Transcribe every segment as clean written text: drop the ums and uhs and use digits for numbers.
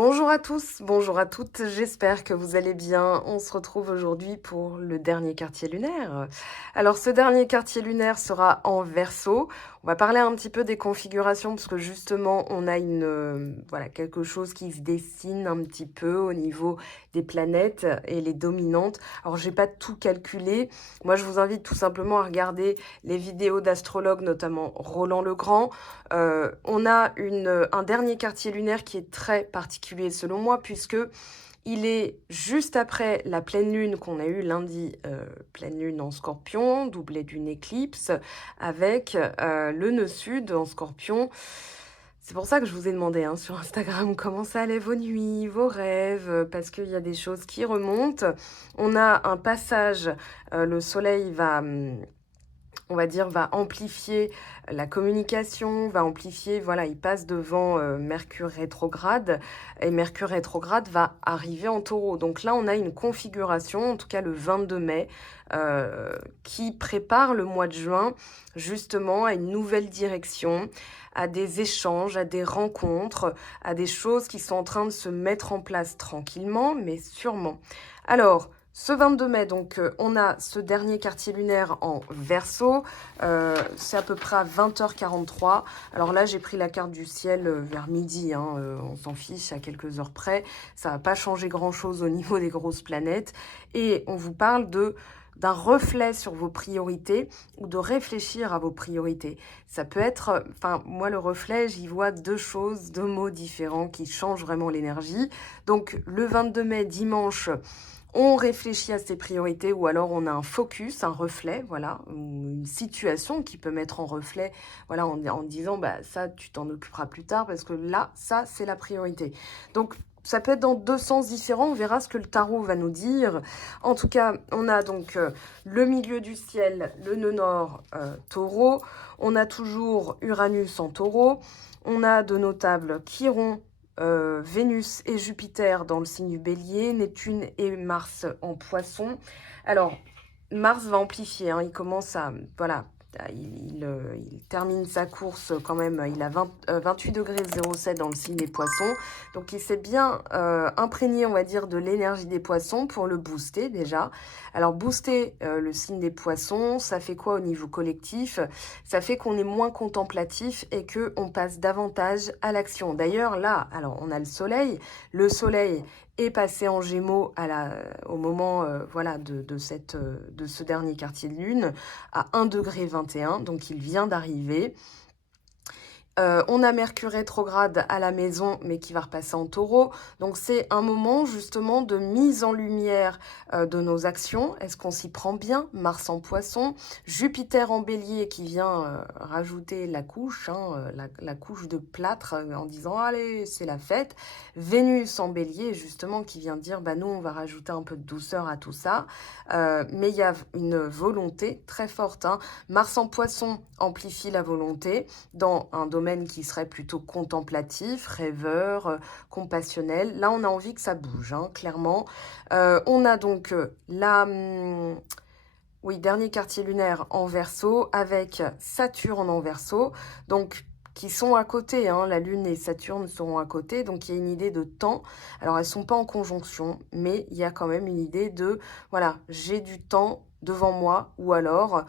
Bonjour à tous, bonjour à toutes, j'espère que vous allez bien. On se retrouve aujourd'hui pour le dernier quartier lunaire. Alors ce dernier quartier lunaire sera en Verseau. On va parler un petit peu des configurations parce que justement on a voilà, quelque chose qui se dessine un petit peu au niveau des planètes et les dominantes. Alors j'ai pas tout calculé. Moi je vous invite tout simplement à regarder les vidéos d'astrologues, notamment Roland Legrand. On a un dernier quartier lunaire qui est très particulier selon moi, puisque il est juste après la pleine lune qu'on a eue lundi, pleine lune en Scorpion, doublée d'une éclipse, avec le nœud sud en Scorpion. C'est pour ça que je vous ai demandé sur Instagram comment ça allait vos nuits, vos rêves, parce qu'il y a des choses qui remontent. On a un passage, le soleil va on va dire, va amplifier la communication, va amplifier, voilà, il passe devant Mercure rétrograde, et Mercure rétrograde va arriver en taureau. Donc là, on a une configuration, en tout cas le 22 mai, qui prépare le mois de juin, justement, à une nouvelle direction, à des échanges, à des rencontres, à des choses qui sont en train de se mettre en place tranquillement, mais sûrement. Alors, ce 22 mai, donc, on a ce dernier quartier lunaire en Verseau. C'est à peu près à 20h43. Alors là, j'ai pris la carte du ciel vers midi. On s'en fiche à quelques heures près. Ça va pas changer grand-chose au niveau des grosses planètes. Et on vous parle d'un reflet sur vos priorités ou de réfléchir à vos priorités. Ça peut être, enfin, moi, le reflet, j'y vois deux choses, deux mots différents qui changent vraiment l'énergie. Donc, le 22 mai, dimanche, on réfléchit à ses priorités ou alors on a un focus, un reflet, voilà, une situation qui peut mettre en reflet, voilà, en disant, bah, ça, tu t'en occuperas plus tard parce que là, ça, c'est la priorité. Donc, ça peut être dans deux sens différents, on verra ce que le tarot va nous dire. En tout cas, on a donc le milieu du ciel, le nœud nord, taureau. On a toujours Uranus en taureau. On a de notables Chiron, Vénus et Jupiter dans le signe du Bélier, Neptune et Mars en Poisson. Alors, Mars va amplifier, il commence à, voilà, il termine sa course quand même, il a 28 degrés 07 dans le signe des Poissons, donc il s'est bien imprégné, on va dire, de l'énergie des Poissons pour le booster déjà. Alors booster le signe des Poissons, ça fait quoi au niveau collectif? Ça fait qu'on est moins contemplatif et que on passe davantage à l'action. D'ailleurs là, alors on a le soleil est passé en Gémeaux au moment voilà, de ce dernier quartier de lune à 1 degré 21, donc il vient d'arriver. On a Mercure rétrograde à la maison, mais qui va repasser en taureau. Donc c'est un moment justement de mise en lumière de nos actions. Est-ce qu'on s'y prend bien? Mars en poisson, Jupiter en bélier qui vient rajouter la couche, la couche de plâtre en disant allez, c'est la fête. Vénus en bélier justement qui vient dire bah nous on va rajouter un peu de douceur à tout ça. Mais il y a une volonté très forte. Mars en poisson amplifie la volonté dans un domaine qui serait plutôt contemplatif, rêveur, compassionnel. Là, on a envie que ça bouge, clairement. On a donc oui, dernier quartier lunaire en Verseau avec Saturne en Verseau. Donc, qui sont à côté, la Lune et Saturne seront à côté, donc il y a une idée de temps. Alors elles sont pas en conjonction, mais il y a quand même une idée de, voilà, j'ai du temps devant moi, ou alors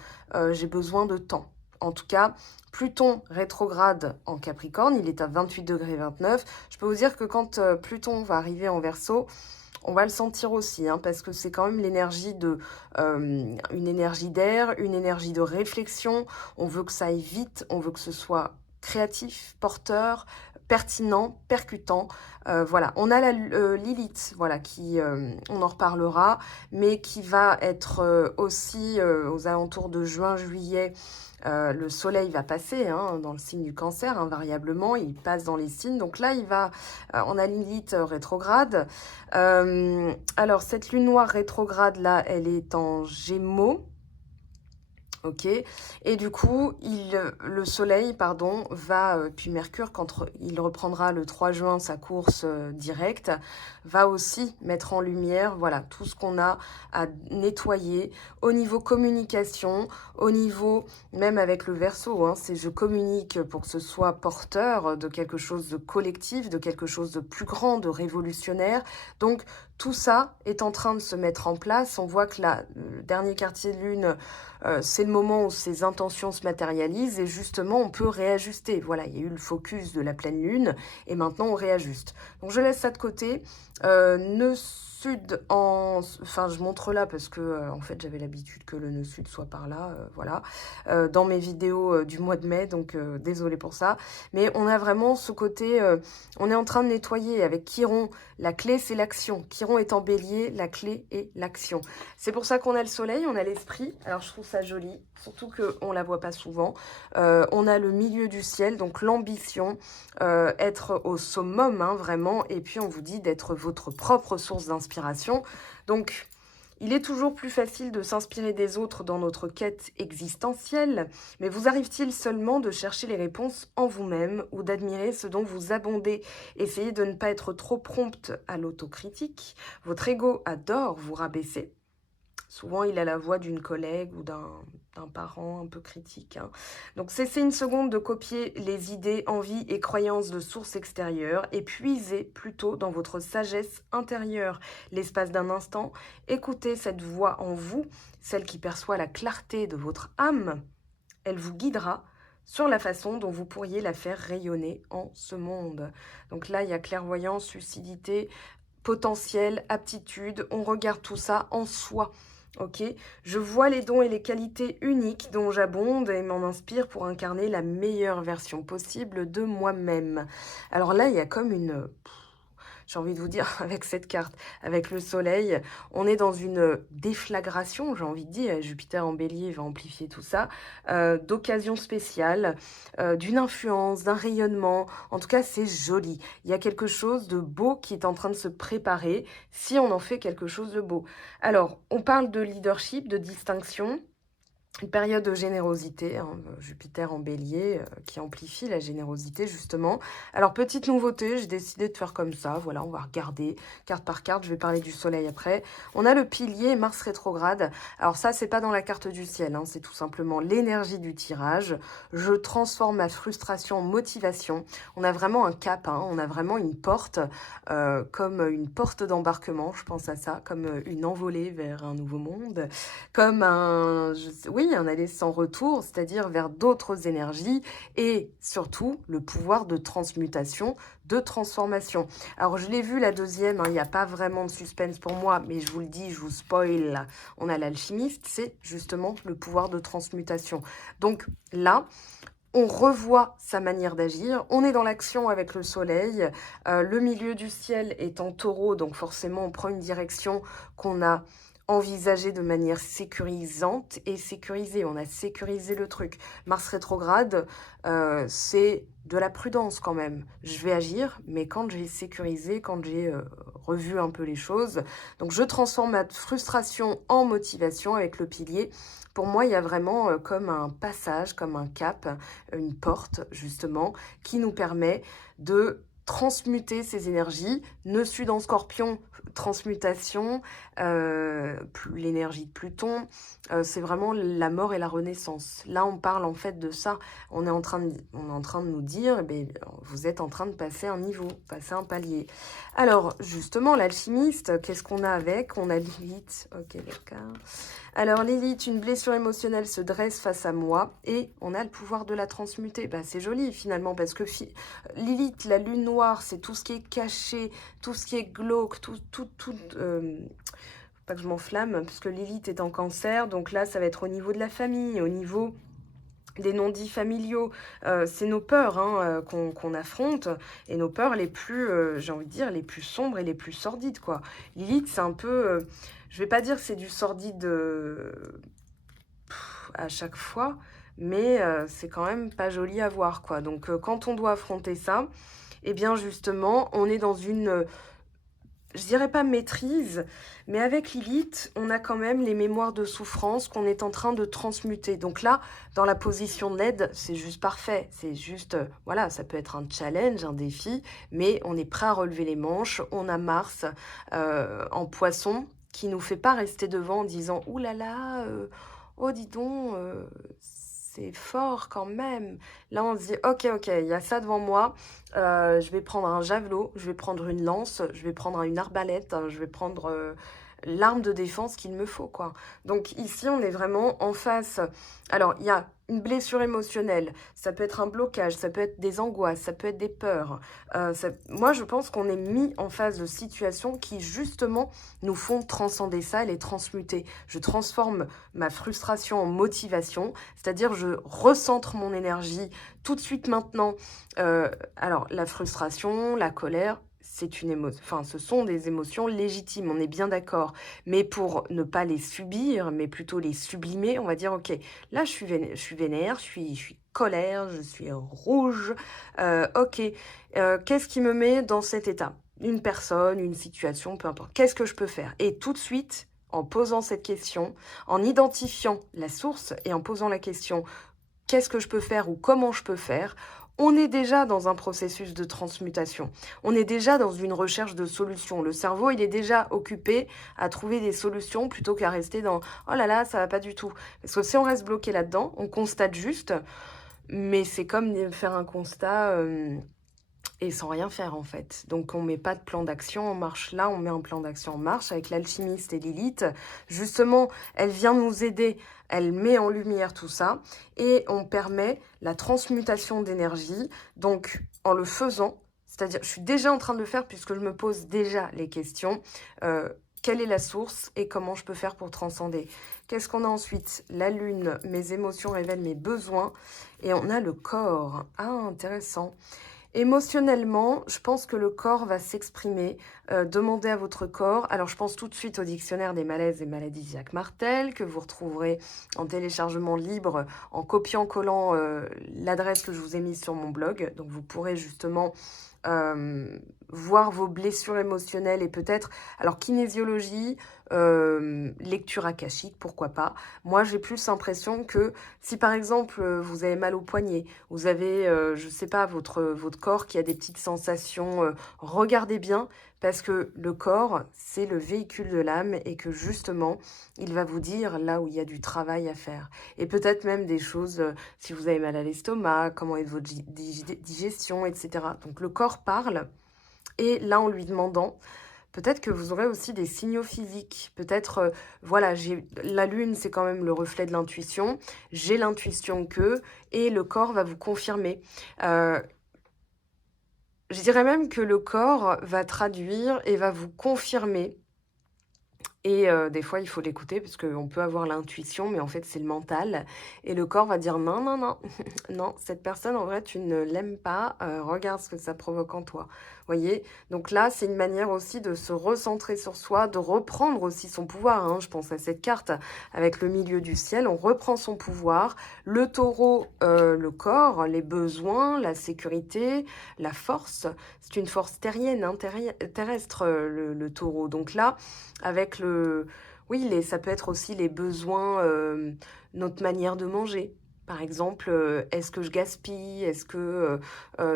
j'ai besoin de temps. En tout cas, Pluton rétrograde en Capricorne, il est à 28 degrés 29. Je peux vous dire que quand Pluton va arriver en Verseau, on va le sentir aussi, parce que c'est quand même une énergie d'air, une énergie de réflexion. On veut que ça aille vite, on veut que ce soit créatif, porteur, pertinent, percutant. Voilà, on a la Lilith, voilà, qui, on en reparlera, mais qui va être aussi aux alentours de juin-juillet. Le soleil va passer dans le signe du cancer, invariablement, il passe dans les signes. Donc là, on a Lilith rétrograde. Alors, cette lune noire rétrograde, là, elle est en Gémeaux. OK, et du coup, le soleil, pardon, va, puis Mercure, il reprendra le 3 juin sa course, directe, va aussi mettre en lumière, voilà, tout ce qu'on a à nettoyer au niveau communication, au niveau même avec le Verseau, hein, c'est je communique pour que ce soit porteur de quelque chose de collectif, de quelque chose de plus grand, de révolutionnaire. Donc tout ça est en train de se mettre en place. On voit que là, le dernier quartier de lune, c'est le moment où ces intentions se matérialisent et justement on peut réajuster. Voilà, il y a eu le focus de la pleine lune et maintenant on réajuste. Donc je laisse ça de côté. Nœud sud enfin je montre là parce que en fait j'avais l'habitude que le nœud sud soit par là, voilà, dans mes vidéos du mois de mai, donc désolée pour ça. Mais on a vraiment ce côté, on est en train de nettoyer avec Chiron. La clé c'est l'action. Chiron est en bélier, la clé est l'action. C'est pour ça qu'on a le soleil, on a l'esprit. Alors je trouve ça joli, surtout qu'on ne la voit pas souvent. On a le milieu du ciel, donc l'ambition, être au summum, hein, vraiment. Et puis on vous dit d'être votre propre source d'inspiration. Donc il est toujours plus facile de s'inspirer des autres dans notre quête existentielle, mais vous arrive-t-il seulement de chercher les réponses en vous-même ou d'admirer ce dont vous abondez? Essayez de ne pas être trop prompte à l'autocritique. Votre ego adore vous rabaisser. Souvent, il a la voix d'une collègue ou d'un parent un peu critique, hein. Donc, cessez une seconde de copier les idées, envies et croyances de sources extérieures et puisez plutôt dans votre sagesse intérieure. L'espace d'un instant, écoutez cette voix en vous, celle qui perçoit la clarté de votre âme. Elle vous guidera sur la façon dont vous pourriez la faire rayonner en ce monde. Donc là, il y a clairvoyance, lucidité, potentiel, aptitude. On regarde tout ça en soi. Ok, je vois les dons et les qualités uniques dont j'abonde et m'en inspire pour incarner la meilleure version possible de moi-même. Alors là, il y a comme j'ai envie de vous dire, avec cette carte, avec le soleil, on est dans une déflagration, j'ai envie de dire, Jupiter en bélier va amplifier tout ça, d'occasion spéciale, d'une influence, d'un rayonnement. En tout cas, c'est joli. Il y a quelque chose de beau qui est en train de se préparer si on en fait quelque chose de beau. Alors, on parle de leadership, de distinction. Une période de générosité, hein, Jupiter en bélier, qui amplifie la générosité, justement. Alors, petite nouveauté, j'ai décidé de faire comme ça. Voilà, on va regarder carte par carte. Je vais parler du soleil après. On a le pilier Mars rétrograde. Alors ça, c'est pas dans la carte du ciel, hein, c'est tout simplement l'énergie du tirage. Je transforme ma frustration en motivation. On a vraiment un cap, hein, on a vraiment une porte, comme une porte d'embarquement, je pense à ça, comme une envolée vers un nouveau monde, comme oui, un aller sans retour, c'est-à-dire vers d'autres énergies et surtout le pouvoir de transmutation, de transformation. Alors, je l'ai vu la deuxième, hein, il n'y a pas vraiment de suspense pour moi, mais je vous le dis, je vous spoil. On a l'alchimiste, c'est justement le pouvoir de transmutation. Donc là, on revoit sa manière d'agir, on est dans l'action avec le soleil, le milieu du ciel est en taureau, donc forcément on prend une direction qu'on a envisagée de manière sécurisante et sécurisée, on a sécurisé le truc. Mars rétrograde, c'est de la prudence quand même. Je vais agir, mais quand j'ai sécurisé, quand j'ai revu un peu les choses, donc je transforme ma frustration en motivation avec le pilier. Pour moi, il y a vraiment comme un passage, comme un cap, une porte justement, qui nous permet de transmuter ces énergies. Nœud sud en scorpion, transmutation, l'énergie de Pluton, c'est vraiment la mort et la renaissance. Là, on parle en fait de ça. On est en train de nous dire, eh bien, vous êtes en train de passer un niveau, passer un palier. Alors, justement, l'alchimiste, qu'est-ce qu'on a avec? On a Lilith, ok, d'accord. Alors, Lilith, une blessure émotionnelle se dresse face à moi et on a le pouvoir de la transmuter. Bah, c'est joli finalement parce que Lilith, la lune noire, c'est tout ce qui est caché, tout ce qui est glauque, pas que je m'enflamme, puisque Lilith est en cancer, donc là, ça va être au niveau de la famille, au niveau des non-dits familiaux, c'est nos peurs, hein, qu'on affronte, et nos peurs les plus, j'ai envie de dire, les plus sombres et les plus sordides, quoi. Lilith, c'est un peu, je vais pas dire que c'est du sordide à chaque fois, mais c'est quand même pas joli à voir, quoi. Donc, quand on doit affronter ça, eh bien, justement, on est dans une je dirais pas maîtrise, mais avec Lilith, on a quand même les mémoires de souffrance qu'on est en train de transmuter. Donc là, dans la position de l'aide, c'est juste parfait. C'est juste, voilà, ça peut être un challenge, un défi, mais on est prêt à relever les manches. On a Mars en poisson qui nous fait pas rester devant en disant « Ouh là là, oh dis donc, c'est fort quand même ». Là, on se dit « Ok, ok, il y a ça devant moi. Je vais prendre un javelot, je vais prendre une lance, je vais prendre une arbalète, hein, je vais prendre l'arme de défense qu'il me faut, quoi. » Donc ici, on est vraiment en face. Alors, il y a une blessure émotionnelle, ça peut être un blocage, ça peut être des angoisses, ça peut être des peurs. Moi, je pense qu'on est mis en face de situations qui, justement, nous font transcender ça et les transmuter. Je transforme ma frustration en motivation, c'est-à-dire je recentre mon énergie tout de suite maintenant. Alors, la frustration, la colère, c'est une émotion, enfin, ce sont des émotions légitimes, on est bien d'accord. Mais pour ne pas les subir, mais plutôt les sublimer, on va dire, ok, là, je suis vénère, je suis colère, je suis rouge. Ok, qu'est-ce qui me met dans cet état? Une personne, une situation, peu importe. Qu'est-ce que je peux faire? Et tout de suite, en posant cette question, en identifiant la source et en posant la question, qu'est-ce que je peux faire ou comment je peux faire, on est déjà dans un processus de transmutation. On est déjà dans une recherche de solutions. Le cerveau, il est déjà occupé à trouver des solutions plutôt qu'à rester dans « Oh là là, ça va pas du tout ». Parce que si on reste bloqué là-dedans, on constate juste, mais c'est comme faire un constat et sans rien faire en fait. Donc on met pas de plan d'action en marche. Là, on met un plan d'action en marche avec l'alchimiste et Lilith. Justement, elle vient nous aider, elle met en lumière tout ça et on permet la transmutation d'énergie. Donc en le faisant, c'est-à-dire je suis déjà en train de le faire puisque je me pose déjà les questions. Quelle est la source et comment je peux faire pour transcender? Qu'est-ce qu'on a ensuite? La lune, mes émotions révèlent mes besoins et on a le corps. Ah, intéressant. Émotionnellement, je pense que le corps va s'exprimer. Demandez à votre corps. Alors, je pense tout de suite au dictionnaire des malaises et maladies Jacques Martel, que vous retrouverez en téléchargement libre, en copiant-collant l'adresse que je vous ai mise sur mon blog. Donc, vous pourrez justement voir vos blessures émotionnelles et peut-être, alors kinésiologie, lecture akashique, pourquoi pas. Moi, j'ai plus l'impression que si par exemple vous avez mal au poignet, vous avez, je sais pas, votre corps qui a des petites sensations, regardez bien parce que le corps, c'est le véhicule de l'âme et que justement, il va vous dire là où il y a du travail à faire. Et peut-être même des choses, si vous avez mal à l'estomac, comment est votre digestion, etc. Donc le corps parle et là, en lui demandant, peut-être que vous aurez aussi des signaux physiques. Peut-être, voilà, la lune, c'est quand même le reflet de l'intuition. J'ai l'intuition que, et le corps va vous confirmer. Je dirais même que le corps va traduire et va vous confirmer. Et des fois, il faut l'écouter parce qu'on peut avoir l'intuition, mais en fait, c'est le mental. Et le corps va dire: «Non, non, non, non, cette personne, en vrai, tu ne l'aimes pas, regarde ce que ça provoque en toi». Voyez? Donc là, c'est une manière aussi de se recentrer sur soi, de reprendre aussi son pouvoir, hein. Je pense à cette carte avec le milieu du ciel, on reprend son pouvoir. Le taureau, le corps, les besoins, la sécurité, la force. C'est une force terrienne, hein, terrestre, le taureau. Donc là, avec oui, ça peut être aussi les besoins, notre manière de manger. Par exemple, est-ce que je gaspille? Est-ce que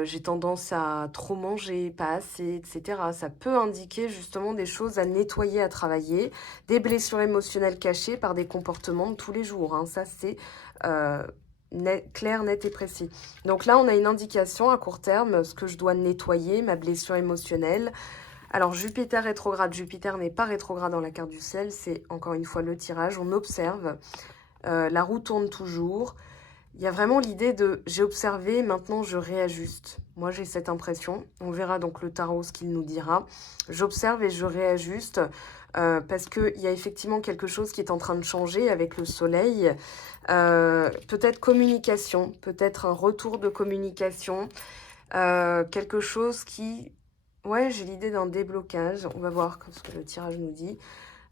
j'ai tendance à trop manger, pas assez, etc. Ça peut indiquer justement des choses à nettoyer, à travailler, des blessures émotionnelles cachées par des comportements de tous les jours, hein. Ça, c'est clair, net et précis. Donc là, on a une indication à court terme, ce que je dois nettoyer, ma blessure émotionnelle. Alors, Jupiter rétrograde. Jupiter n'est pas rétrograde dans la carte du ciel. C'est encore une fois le tirage. On observe. La roue tourne toujours. Il y a vraiment l'idée de j'ai observé, maintenant je réajuste. Moi, j'ai cette impression. On verra donc le tarot ce qu'il nous dira. J'observe et je réajuste parce qu'il y a effectivement quelque chose qui est en train de changer avec le soleil. Peut-être communication, peut-être un retour de communication. Quelque chose qui... Ouais, j'ai l'idée d'un déblocage. On va voir ce que le tirage nous dit.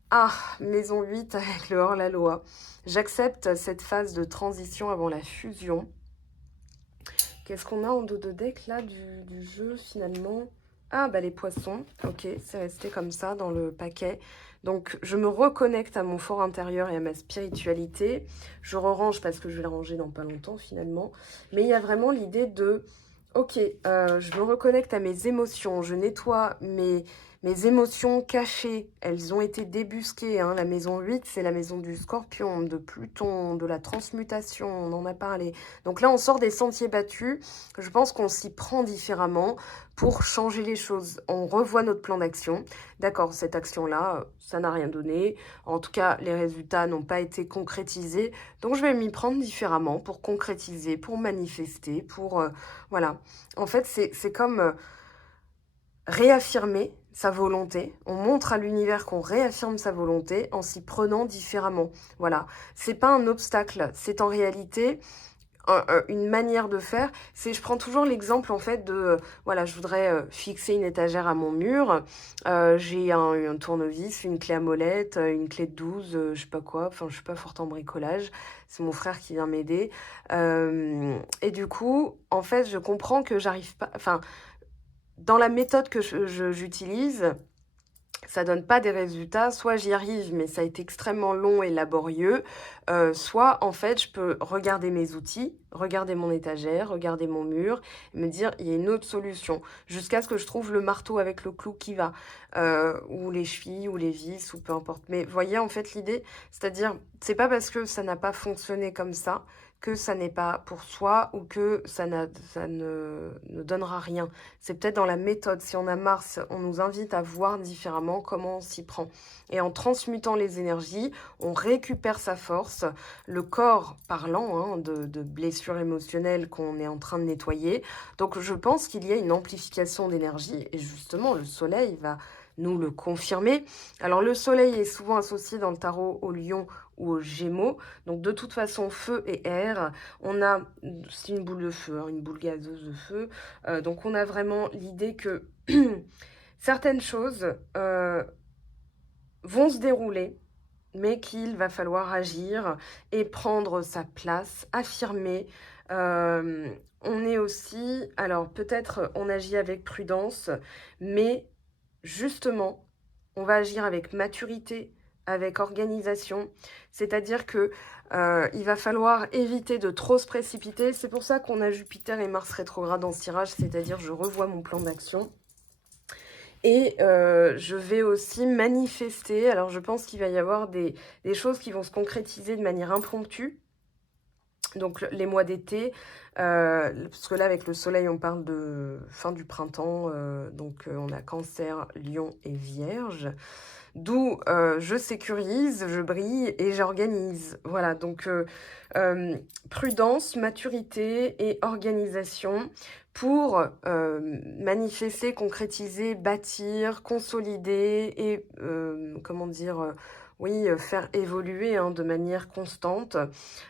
Ah, maison 8 avec le hors-la-loi. J'accepte cette phase de transition avant la fusion. Qu'est-ce qu'on a en dos de deck là du jeu finalement? Ah, bah les poissons, ok, c'est resté comme ça dans le paquet. Donc, je me reconnecte à mon fort intérieur et à ma spiritualité. Je re-range parce que je vais le ranger dans pas longtemps finalement. Mais il y a vraiment l'idée de, ok, je me reconnecte à mes émotions, je nettoie mes émotions cachées. Elles ont été débusquées, hein. La maison 8, c'est la maison du Scorpion, de Pluton, de la transmutation, on en a parlé. Donc là, on sort des sentiers battus. Je pense qu'on s'y prend différemment pour changer les choses. On revoit notre plan d'action. D'accord, cette action-là, ça n'a rien donné. En tout cas, les résultats n'ont pas été concrétisés. Donc, je vais m'y prendre différemment pour concrétiser, pour manifester, pour... voilà. En fait, c'est comme réaffirmer sa volonté. On montre à l'univers qu'on réaffirme sa volonté en s'y prenant différemment. Voilà. C'est pas un obstacle. C'est en réalité une manière de faire. C'est, je prends toujours l'exemple en fait de, voilà, je voudrais fixer une étagère à mon mur. J'ai un tournevis, une clé à molette, une clé de 12, je sais pas quoi. Enfin, je suis pas forte en bricolage. C'est mon frère qui vient m'aider. Et du coup, en fait, je comprends que j'arrive pas. Enfin, dans la méthode que j'utilise, ça donne pas des résultats, soit j'y arrive, mais ça a été extrêmement long et laborieux, soit en fait je peux regarder mes outils, regarder mon étagère, regarder mon mur, et me dire il y a une autre solution, jusqu'à ce que je trouve le marteau avec le clou qui va, ou les chevilles, ou les vis, ou peu importe. Mais voyez en fait l'idée, c'est-à-dire c'est pas parce que ça n'a pas fonctionné comme ça que ça n'est pas pour soi ou que ça ne donnera rien. C'est peut-être dans la méthode. Si on a Mars, on nous invite à voir différemment comment on s'y prend. Et en transmutant les énergies, on récupère sa force, le corps parlant, hein, de blessures émotionnelles qu'on est en train de nettoyer. Donc je pense qu'il y a une amplification d'énergie et justement le soleil va nous le confirmer. Alors le soleil est souvent associé dans le tarot au lion ou aux gémeaux. Donc de toute façon, feu et air. On a, c'est une boule de feu, hein, une boule gazeuse de feu. Donc on a vraiment l'idée que certaines choses vont se dérouler, mais qu'il va falloir agir et prendre sa place, affirmer. On est aussi, alors peut-être on agit avec prudence, mais justement, on va agir avec maturité, avec organisation. C'est-à-dire que il va falloir éviter de trop se précipiter. C'est pour ça qu'on a Jupiter et Mars rétrograde en cirage, c'est-à-dire je revois mon plan d'action. Et je vais aussi manifester. Alors, je pense qu'il va y avoir des choses qui vont se concrétiser de manière impromptue. Donc, les mois d'été, parce que là, avec le soleil, on parle de fin du printemps. Donc, on a Cancer, Lion et Vierge. D'où je sécurise, je brille et j'organise. Voilà, donc prudence, maturité et organisation pour manifester, concrétiser, bâtir, consolider et, comment dire, oui, faire évoluer, hein, de manière constante.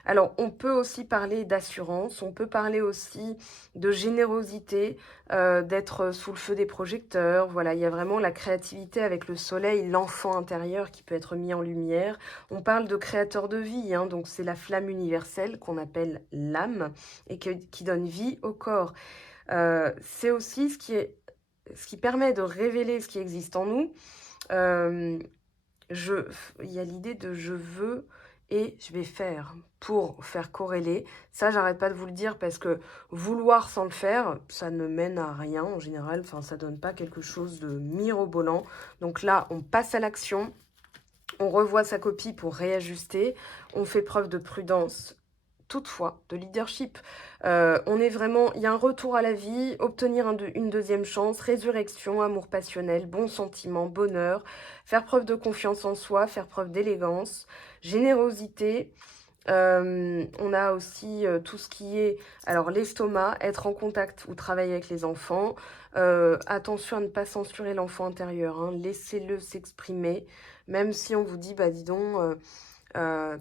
Alors, on peut aussi parler d'assurance, on peut parler aussi de générosité, d'être sous le feu des projecteurs. Voilà, il y a vraiment la créativité avec le soleil, l'enfant intérieur qui peut être mis en lumière. On parle de créateur de vie, hein, donc c'est la flamme universelle qu'on appelle l'âme et qui donne vie au corps. C'est aussi ce qui permet de révéler ce qui existe en nous. Euh, il y a l'idée de je veux et je vais faire pour faire corréler. Ça, j'arrête pas de vous le dire parce que vouloir sans le faire, ça ne mène à rien en général. Enfin, ça donne pas quelque chose de mirobolant. Donc là, on passe à l'action. On revoit sa copie pour réajuster. On fait preuve de prudence, toutefois, de leadership. On est vraiment, il y a un retour à la vie, obtenir une deuxième chance, résurrection, amour passionnel, bons sentiments, bonheur, faire preuve de confiance en soi, faire preuve d'élégance, générosité. On a aussi tout ce qui est, alors l'estomac, être en contact ou travailler avec les enfants. Attention à ne pas censurer l'enfant intérieur, hein, laissez-le s'exprimer, même si on vous dit, bah dis donc,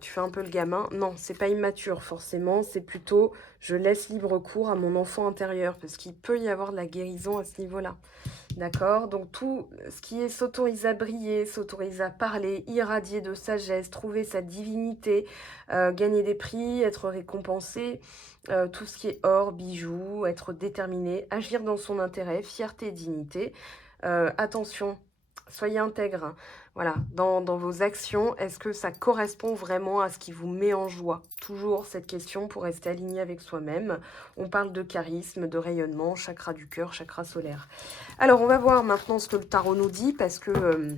tu fais un peu le gamin. Non, c'est pas immature forcément, c'est plutôt je laisse libre cours à mon enfant intérieur parce qu'il peut y avoir de la guérison à ce niveau-là. D'accord? Donc tout ce qui est s'autorise à briller, s'autorise à parler, irradier de sagesse, trouver sa divinité, gagner des prix, être récompensé, tout ce qui est or, bijoux, être déterminé, agir dans son intérêt, fierté, dignité. Attention, soyez intègre, hein. Voilà, dans vos actions, est-ce que ça correspond vraiment à ce qui vous met en joie? Toujours cette question pour rester aligné avec soi-même. On parle de charisme, de rayonnement, chakra du cœur, chakra solaire. Alors, on va voir maintenant ce que le tarot nous dit, parce que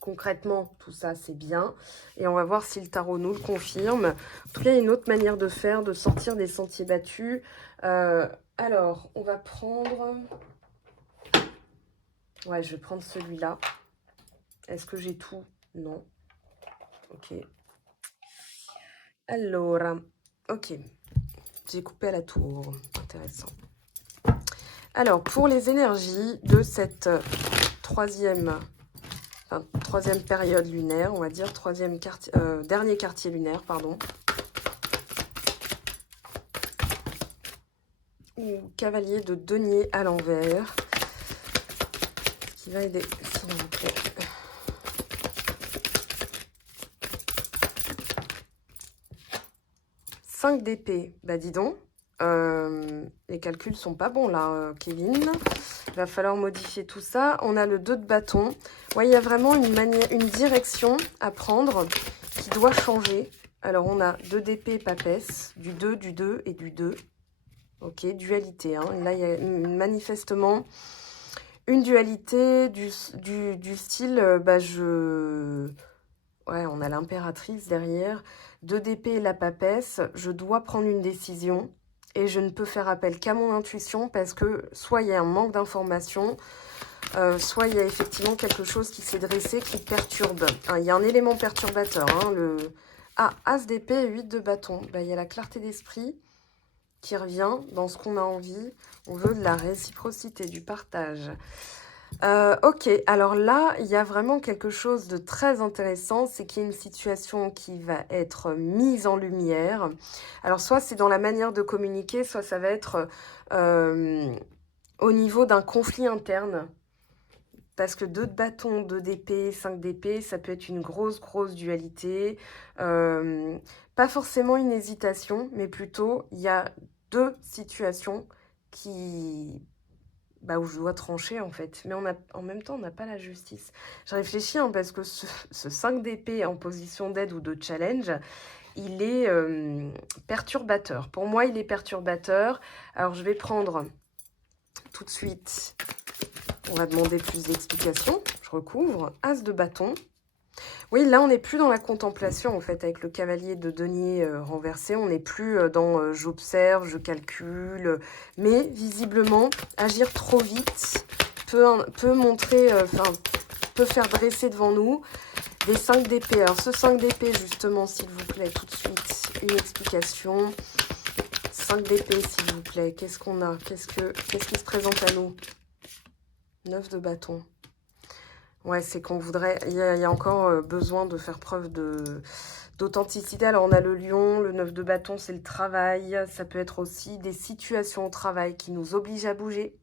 concrètement, tout ça, c'est bien. Et on va voir si le tarot nous le confirme. En tout cas, il y a une autre manière de faire, de sortir des sentiers battus. Alors, on va prendre... Ouais, je vais prendre celui-là. Est-ce que j'ai tout? Non. Ok. Alors, ok. J'ai coupé à la tour. Intéressant. Alors, pour les énergies de cette troisième période lunaire, on va dire, dernier quartier lunaire, pardon. Ou cavalier de denier à l'envers. Ce qui va aider, s'il vous plaît. Cinq d'épée, bah dis donc, les calculs sont pas bons là, Kevin. Il va falloir modifier tout ça. On a le 2 de bâton. Ouais, il y a vraiment une direction à prendre qui doit changer. Alors, on a 2 d'épée, papesse, du 2 et du 2. Ok, dualité. Hein. Là, il y a manifestement une dualité du style, ouais, on a l'impératrice derrière. 2 d'épée et la papesse. Je dois prendre une décision. Et je ne peux faire appel qu'à mon intuition parce que soit il y a un manque d'information, soit il y a effectivement quelque chose qui s'est dressé qui perturbe. Hein, il y a un élément perturbateur. Hein, As d'épée et 8 de bâton. Bah, il y a la clarté d'esprit qui revient dans ce qu'on a envie. On veut de la réciprocité, du partage. Ok, alors là, il y a vraiment quelque chose de très intéressant, c'est qu'il y a une situation qui va être mise en lumière. Alors, soit c'est dans la manière de communiquer, soit ça va être au niveau d'un conflit interne. Parce que 2 de bâton, 2 d'épée, 5 d'épée, ça peut être une grosse dualité. Pas forcément une hésitation, mais plutôt, il y a 2 situations où je dois trancher en fait. Mais en même temps, on n'a pas la justice. Je réfléchis parce que ce 5 d'épée en position d'aide ou de challenge, il est perturbateur. Pour moi, il est perturbateur. Alors, je vais prendre tout de suite, on va demander plus d'explications. Je recouvre. As de bâton. Oui, là, on n'est plus dans la contemplation, en fait, avec le cavalier de denier renversé. On n'est plus dans j'observe, je calcule. Mais, visiblement, agir trop vite peut montrer, peut faire dresser devant nous des 5 d'épée. Alors, ce 5 d'épée, justement, s'il vous plaît, tout de suite, une explication. 5 d'épée, s'il vous plaît. Qu'est-ce qu'on a? Qu'est-ce qui se présente à nous? 9 de bâton. Ouais, c'est qu'on voudrait... Il y a encore besoin de faire preuve d'authenticité. Alors, on a le lion, le 9 de bâton, c'est le travail. Ça peut être aussi des situations au travail qui nous obligent à bouger.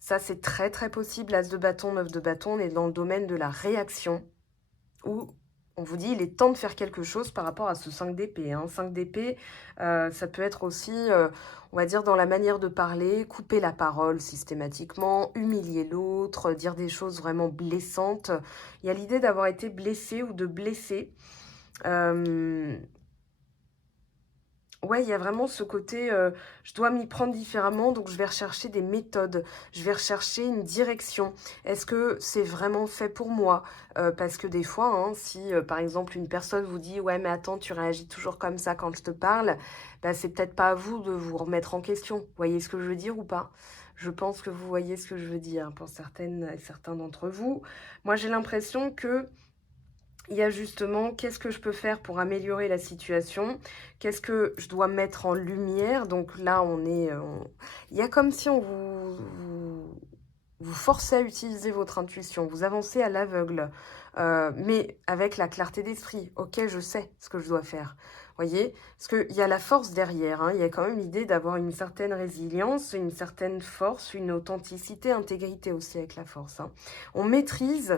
Ça, c'est très, très possible. As de bâton, 9 de bâton, on est dans le domaine de la réaction. Où on vous dit, il est temps de faire quelque chose par rapport à ce 5 d'épée. Hein. 5 d'épée, ça peut être aussi, on va dire, dans la manière de parler, couper la parole systématiquement, humilier l'autre, dire des choses vraiment blessantes. Il y a l'idée d'avoir été blessé ou de blesser. Ouais, il y a vraiment ce côté, je dois m'y prendre différemment, donc je vais rechercher des méthodes, je vais rechercher une direction. Est-ce que c'est vraiment fait pour moi? Parce que des fois, hein, si par exemple une personne vous dit « Ouais, mais attends, tu réagis toujours comme ça quand je te parle », bah, c'est peut-être pas à vous de vous remettre en question. Vous voyez ce que je veux dire ou pas? Je pense que vous voyez ce que je veux dire pour certaines et certains d'entre vous. Moi, j'ai l'impression que il y a justement, qu'est-ce que je peux faire pour améliorer la situation? Qu'est-ce que je dois mettre en lumière? Donc là, il y a comme si on vous forcez à utiliser votre intuition. Vous avancez à l'aveugle, mais avec la clarté d'esprit. Ok, je sais ce que je dois faire. Voyez, parce qu'il y a la force derrière, hein. Il y a quand même l'idée d'avoir une certaine résilience, une certaine force, une authenticité, intégrité aussi avec la force, hein. On maîtrise,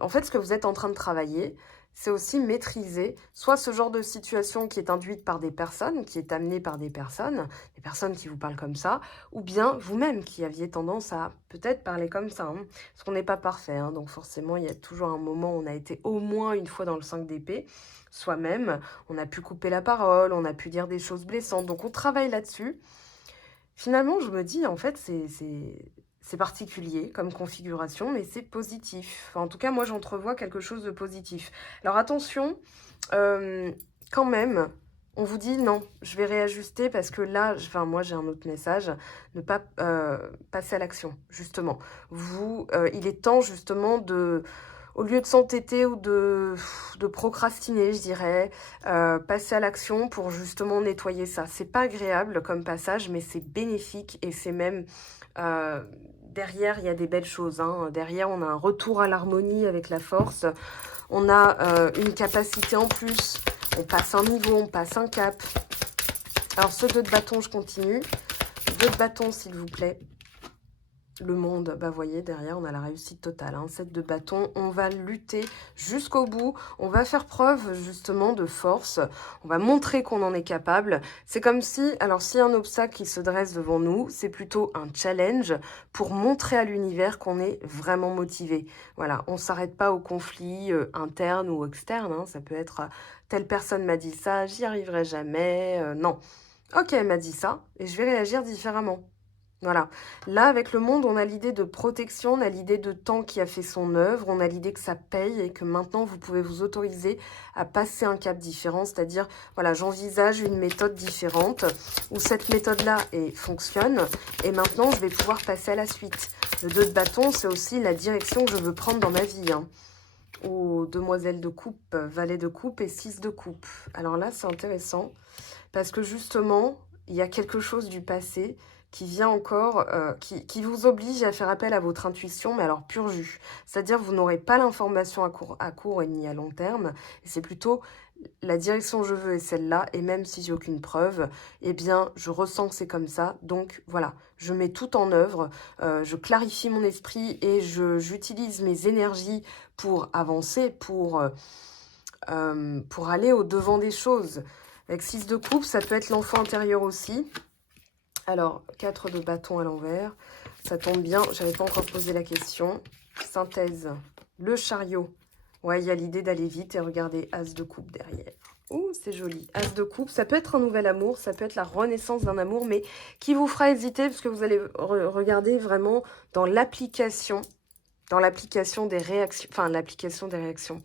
en fait, ce que vous êtes en train de travailler, c'est aussi maîtriser soit ce genre de situation qui est induite par des personnes, qui est amenée par des personnes qui vous parlent comme ça, ou bien vous-même qui aviez tendance à peut-être parler comme ça, hein. Parce qu'on n'est pas parfait, hein, donc forcément, il y a toujours un moment où on a été au moins une fois dans le 5 d'épée, soi-même, on a pu couper la parole, on a pu dire des choses blessantes, donc on travaille là-dessus. Finalement, je me dis, en fait, c'est particulier comme configuration, mais c'est positif. Enfin, en tout cas, moi, j'entrevois quelque chose de positif. Alors attention, quand même, on vous dit non, je vais réajuster parce que là, enfin, moi, j'ai un autre message, ne pas passer à l'action, justement. Il est temps, justement, au lieu de s'entêter ou de procrastiner, je dirais, passer à l'action pour justement nettoyer ça. C'est pas agréable comme passage, mais c'est bénéfique et c'est même... derrière, il y a des belles choses, hein. Derrière, on a un retour à l'harmonie avec la force. On a une capacité en plus. On passe un niveau, on passe un cap. Alors, ce 2 de bâton, je continue. 2 de bâton, s'il vous plaît. Le monde, bah voyez, derrière, on a la réussite totale, hein. 7 de bâton, on va lutter jusqu'au bout. On va faire preuve, justement, de force. On va montrer qu'on en est capable. C'est comme si, alors, s'il y a un obstacle qui se dresse devant nous, c'est plutôt un challenge pour montrer à l'univers qu'on est vraiment motivé. Voilà, on ne s'arrête pas au conflit interne ou externe, hein. Ça peut être, telle personne m'a dit ça, j'y arriverai jamais. Non. Ok, elle m'a dit ça, et je vais réagir différemment. Voilà. Là, avec le monde, on a l'idée de protection, on a l'idée de temps qui a fait son œuvre, on a l'idée que ça paye et que maintenant, vous pouvez vous autoriser à passer un cap différent. C'est-à-dire, voilà, j'envisage une méthode différente où cette méthode-là fonctionne et maintenant, je vais pouvoir passer à la suite. Le 2 de bâton, c'est aussi la direction que je veux prendre dans ma vie, hein. Ou demoiselle de coupe, valet de coupe et 6 de coupe. Alors là, c'est intéressant parce que justement, il y a quelque chose du passé qui vient encore, qui vous oblige à faire appel à votre intuition, mais alors pur jus. C'est-à-dire vous n'aurez pas l'information à court et ni à long terme, et c'est plutôt la direction que je veux est celle-là, et même si j'ai aucune preuve, eh bien, je ressens que c'est comme ça, donc voilà, je mets tout en œuvre, je clarifie mon esprit et j'utilise mes énergies pour avancer, pour aller au-devant des choses. Avec 6 de coupe, ça peut être l'enfant intérieur aussi. Alors, 4 de bâton à l'envers. Ça tombe bien, je n'avais pas encore posé la question. Synthèse, le chariot. Ouais, il y a l'idée d'aller vite et regardez, As de coupe derrière. Ouh, c'est joli. As de coupe, ça peut être un nouvel amour, ça peut être la renaissance d'un amour, mais qui vous fera hésiter parce que vous allez regarder vraiment dans l'application des réactions, enfin l'application des réactions,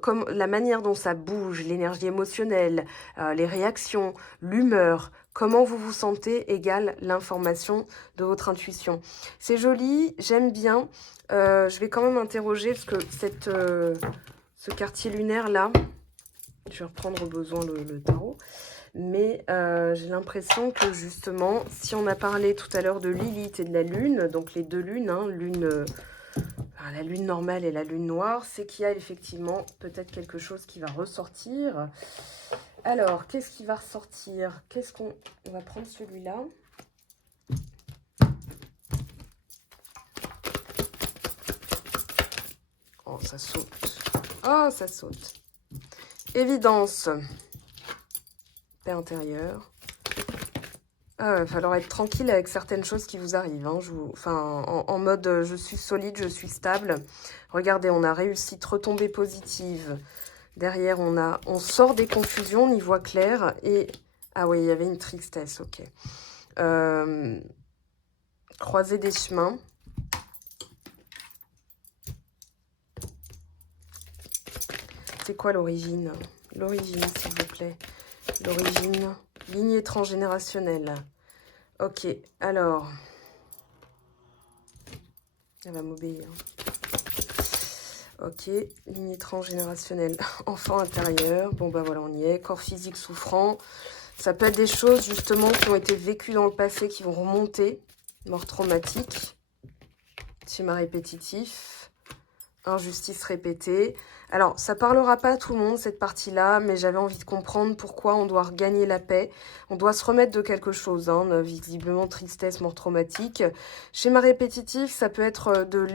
comme la manière dont ça bouge, l'énergie émotionnelle, les réactions, l'humeur, comment vous vous sentez égale l'information de votre intuition. C'est joli, j'aime bien. Je vais quand même interroger parce que ce quartier lunaire là, je vais reprendre au besoin le tarot. Mais j'ai l'impression que justement, si on a parlé tout à l'heure de Lilith et de la Lune, donc les 2 lunes, hein, la lune normale et la lune noire, c'est qu'il y a effectivement peut-être quelque chose qui va ressortir. Alors, qu'est-ce qui va ressortir? On va prendre celui-là. Oh, ça saute. Oh, ça saute. Évidence. Paix intérieure. Il va falloir être tranquille avec certaines choses qui vous arrivent, hein. En mode je suis solide, je suis stable. Regardez, on a réussite, retombée positive. Derrière, on sort des confusions, on y voit clair. Et ah oui, il y avait une tristesse, ok. Croiser des chemins. C'est quoi l'origine? L'origine, s'il vous plaît. L'origine, lignée transgénérationnelle. Ok, alors... Elle va m'obéir. Ok, lignée transgénérationnelle. Enfant intérieur. Bon, bah voilà, on y est. Corps physique souffrant. Ça peut être des choses, justement, qui ont été vécues dans le passé, qui vont remonter. Mort traumatique. Schéma répétitif. injustice répétée. Alors, ça parlera pas à tout le monde, cette partie-là, mais j'avais envie de comprendre pourquoi on doit regagner la paix. On doit se remettre de quelque chose, hein, visiblement tristesse, mort traumatique. Schéma répétitif, ça peut être de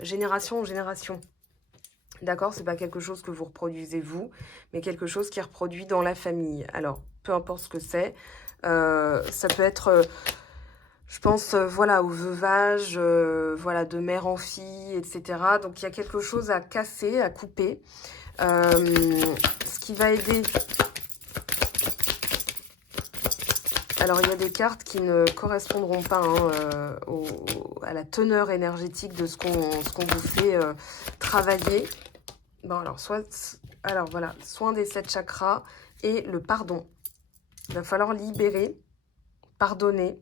génération en génération. D'accord? C'est pas quelque chose que vous reproduisez vous, mais quelque chose qui est reproduit dans la famille. Alors, peu importe ce que c'est, ça peut être... je pense, voilà, au veuvage, voilà, de mère en fille, etc. Donc, il y a quelque chose à casser, à couper. Ce qui va aider... Alors, il y a des cartes qui ne correspondront pas hein, à la teneur énergétique de ce qu'on vous fait travailler. Bon, alors, voilà, soin des 7 chakras et le pardon. Il va falloir libérer, pardonner.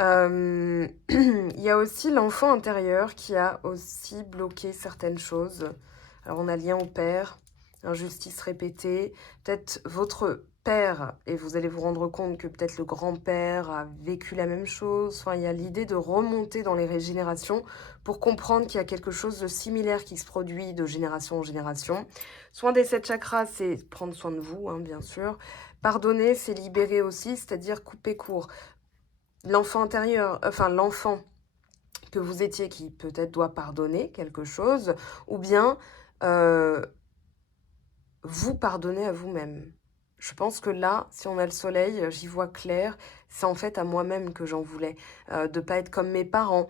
Il y a aussi l'enfant intérieur qui a aussi bloqué certaines choses. Alors, on a lien au père, injustice répétée, peut-être votre père, et vous allez vous rendre compte que peut-être le grand-père a vécu la même chose. Enfin, il y a l'idée de remonter dans les générations pour comprendre qu'il y a quelque chose de similaire qui se produit de génération en génération. Soin des 7 chakras, c'est prendre soin de vous, hein, bien sûr. Pardonner, c'est libérer aussi, c'est-à-dire couper court. L'enfant intérieur, enfin l'enfant que vous étiez qui peut-être doit pardonner quelque chose, ou bien vous pardonnez à vous-même. Je pense que là, si on a le soleil, j'y vois clair, c'est en fait à moi-même que j'en voulais, de pas être comme mes parents.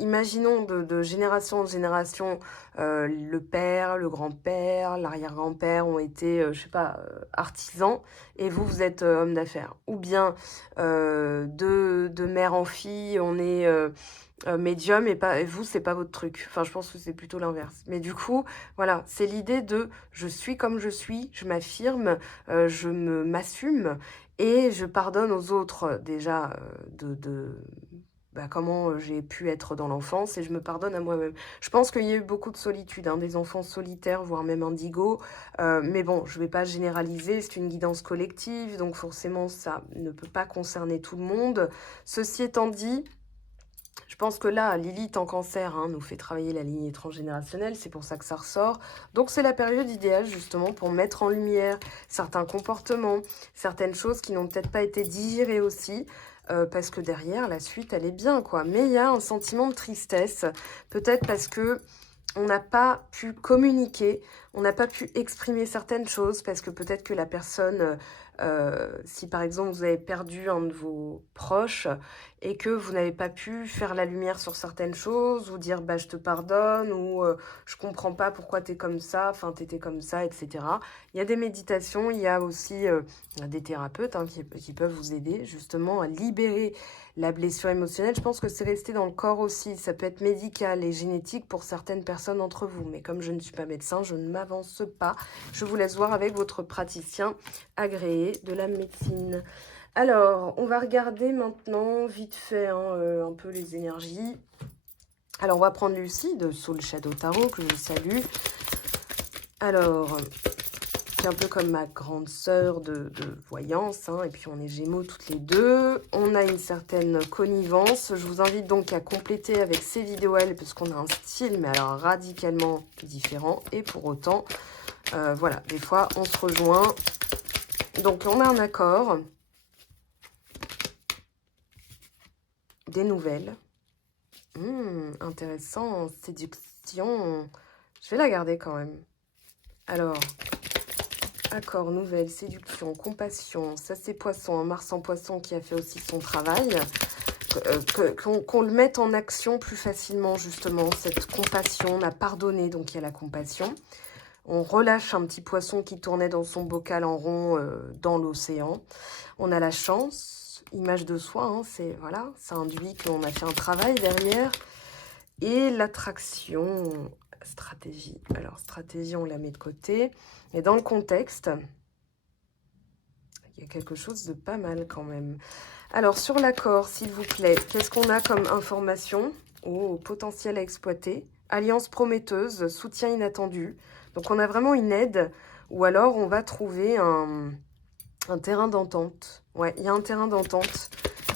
Imaginons de génération en génération, le père, le grand-père, l'arrière-grand-père ont été, je sais pas, artisans, et vous êtes homme d'affaires. Ou bien, de mère en fille, on est... médium et vous, c'est pas votre truc. Enfin, je pense que c'est plutôt l'inverse. Mais du coup, voilà, c'est l'idée de je suis comme je suis, je m'affirme, je m'assume et je pardonne aux autres déjà comment j'ai pu être dans l'enfance et je me pardonne à moi-même. Je pense qu'il y a eu beaucoup de solitude, hein, des enfants solitaires, voire même indigos. Mais bon, je vais pas généraliser, c'est une guidance collective, donc forcément ça ne peut pas concerner tout le monde. Ceci étant dit, je pense que là, Lilith en cancer hein, nous fait travailler la lignée transgénérationnelle, c'est pour ça que ça ressort. Donc c'est la période idéale justement pour mettre en lumière certains comportements, certaines choses qui n'ont peut-être pas été digérées aussi, parce que derrière, la suite, elle est bien, quoi. Mais il y a un sentiment de tristesse, peut-être parce que on n'a pas pu communiquer, on n'a pas pu exprimer certaines choses, parce que peut-être que la personne, si par exemple vous avez perdu un de vos proches, et que vous n'avez pas pu faire la lumière sur certaines choses, ou dire bah je te pardonne, ou je comprends pas pourquoi t'es comme ça, enfin t'étais comme ça, etc. Il y a des méditations, il y a aussi des thérapeutes hein, qui peuvent vous aider justement à libérer la blessure émotionnelle. Je pense que c'est resté dans le corps aussi, ça peut être médical et génétique pour certaines personnes d'entre vous, mais comme je ne suis pas médecin, je ne m'avance pas. Je vous laisse voir avec votre praticien agréé de la médecine. Alors, on va regarder maintenant, vite fait, hein, un peu les énergies. Alors, on va prendre Lucie de Soul Shadow Tarot, que je salue. Alors, c'est un peu comme ma grande sœur de voyance, hein, et puis on est Gémeaux toutes les deux. On a une certaine connivence. Je vous invite donc à compléter avec ces vidéos, parce qu'on a un style, mais alors radicalement différent. Et pour autant, voilà, des fois, on se rejoint. Donc, on a un accord. Des nouvelles. Intéressant. Séduction. Je vais la garder quand même. Alors, accord, nouvelle, séduction, compassion. Ça, c'est Poisson. Un Mars en Poisson qui a fait aussi son travail. Qu'on le mette en action plus facilement, justement. Cette compassion. On a pardonné, donc il y a la compassion. On relâche un petit poisson qui tournait dans son bocal en rond dans l'océan. On a la chance. Image de soi, hein, voilà, ça induit qu'on a fait un travail derrière. Et l'attraction, stratégie. Alors, stratégie, on la met de côté. Et dans le contexte, il y a quelque chose de pas mal quand même. Alors, sur l'accord, s'il vous plaît, qu'est-ce qu'on a comme information? Oh, potentiel à exploiter. Alliance prometteuse, soutien inattendu. Donc, on a vraiment une aide. Ou alors, on va trouver un terrain d'entente. Ouais, il y a un terrain d'entente.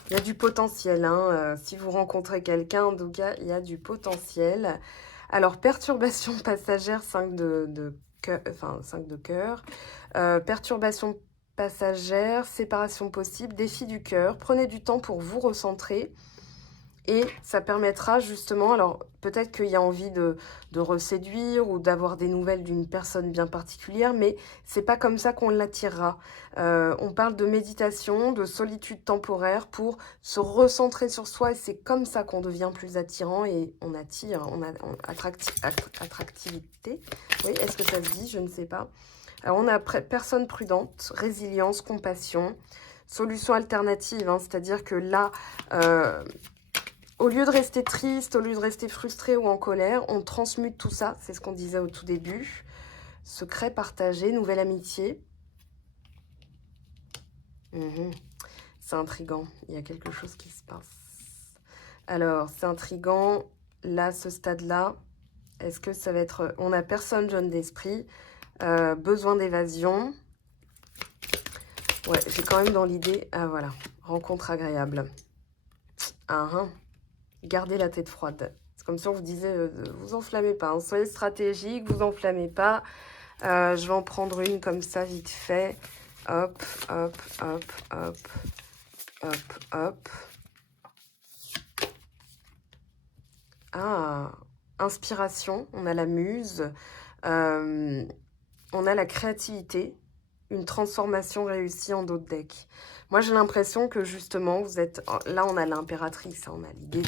Il y a du potentiel. Hein. Si vous rencontrez quelqu'un, en tout cas, il y a du potentiel. Alors, perturbation passagère, 5 de cœur, enfin 5 de cœur. Perturbation passagère, séparation possible, défi du cœur. Prenez du temps pour vous recentrer. Et ça permettra justement, alors peut-être qu'il y a envie de reséduire ou d'avoir des nouvelles d'une personne bien particulière, mais c'est pas comme ça qu'on l'attirera. On parle de méditation, de solitude temporaire pour se recentrer sur soi et c'est comme ça qu'on devient plus attirant et on attire, attractivité. Oui, est-ce que ça se dit? Je ne sais pas. Alors on a personne prudente, résilience, compassion, solution alternative, hein, c'est-à-dire que là... au lieu de rester triste, au lieu de rester frustré ou en colère, on transmute tout ça. C'est ce qu'on disait au tout début. Secret partagé, nouvelle amitié. C'est intriguant. Il y a quelque chose qui se passe. Alors, c'est intriguant. Là, ce stade-là, est-ce que ça va être... On a personne jaune d'esprit. Besoin d'évasion. Ouais, j'ai quand même dans l'idée... Ah, voilà. Rencontre agréable. Gardez la tête froide. C'est comme si on vous disait, vous enflammez pas, hein. Soyez stratégique, vous enflammez pas. Je vais en prendre une comme ça, vite fait. Hop, hop, hop, hop, hop, hop. Ah, inspiration, on a la muse, on a la créativité, une transformation réussie en d'autres decks. Moi, j'ai l'impression que justement, vous êtes... Là, on a l'impératrice, hein, on a l'idée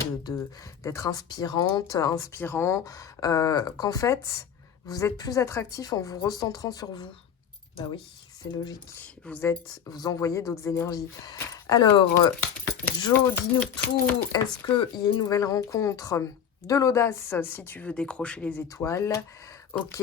d'être inspirante, inspirant, qu'en fait, vous êtes plus attractif en vous recentrant sur vous. Bah oui, c'est logique. Vous envoyez d'autres énergies. Alors, Jo, dis-nous tout. Est-ce qu'il y a une nouvelle rencontre? De l'audace, si tu veux décrocher les étoiles. Ok.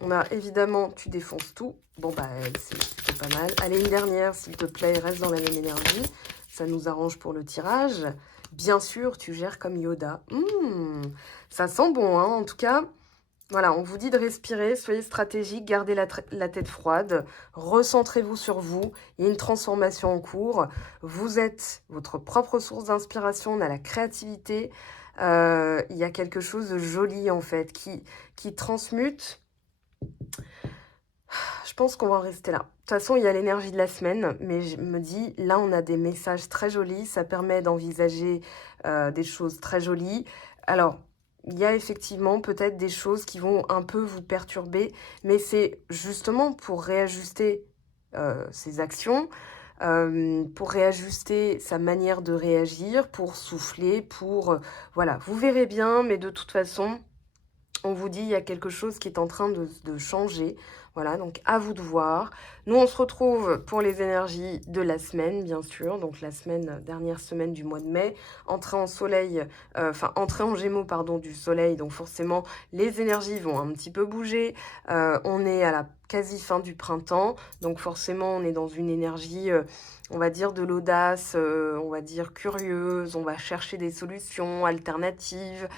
On a évidemment, tu défonces tout. Bon, bah, c'est pas mal. Allez, une dernière, s'il te plaît, reste dans la même énergie. Ça nous arrange pour le tirage. Bien sûr, tu gères comme Yoda. Ça sent bon, hein. En tout cas, voilà, on vous dit de respirer, soyez stratégique, gardez la tête froide, recentrez-vous sur vous. Il y a une transformation en cours. Vous êtes votre propre source d'inspiration, on a la créativité. Il y a quelque chose de joli, en fait, qui transmute. Je pense qu'on va en rester là. De toute façon, il y a l'énergie de la semaine, mais je me dis, là, on a des messages très jolis. Ça permet d'envisager des choses très jolies. Alors, il y a effectivement peut-être des choses qui vont un peu vous perturber, mais c'est justement pour réajuster ses actions, pour réajuster sa manière de réagir, pour souffler, pour... voilà, vous verrez bien, mais de toute façon... On vous dit, il y a quelque chose qui est en train de changer. Voilà, donc à vous de voir. Nous, on se retrouve pour les énergies de la semaine, bien sûr. Donc la semaine, dernière semaine du mois de mai. Entrée en soleil, entrée en gémeaux, pardon, du soleil. Donc forcément, les énergies vont un petit peu bouger. On est à la quasi fin du printemps. Donc forcément, on est dans une énergie... on va dire de l'audace, on va dire curieuse, on va chercher des solutions alternatives.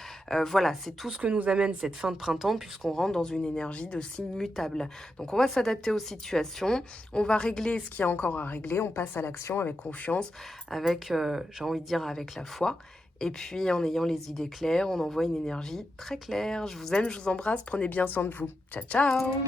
Voilà, c'est tout ce que nous amène cette fin de printemps puisqu'on rentre dans une énergie de signe mutable. Donc on va s'adapter aux situations, on va régler ce qu'il y a encore à régler, on passe à l'action avec confiance, avec, j'ai envie de dire, avec la foi. Et puis en ayant les idées claires, on envoie une énergie très claire. Je vous aime, je vous embrasse, prenez bien soin de vous. Ciao, ciao!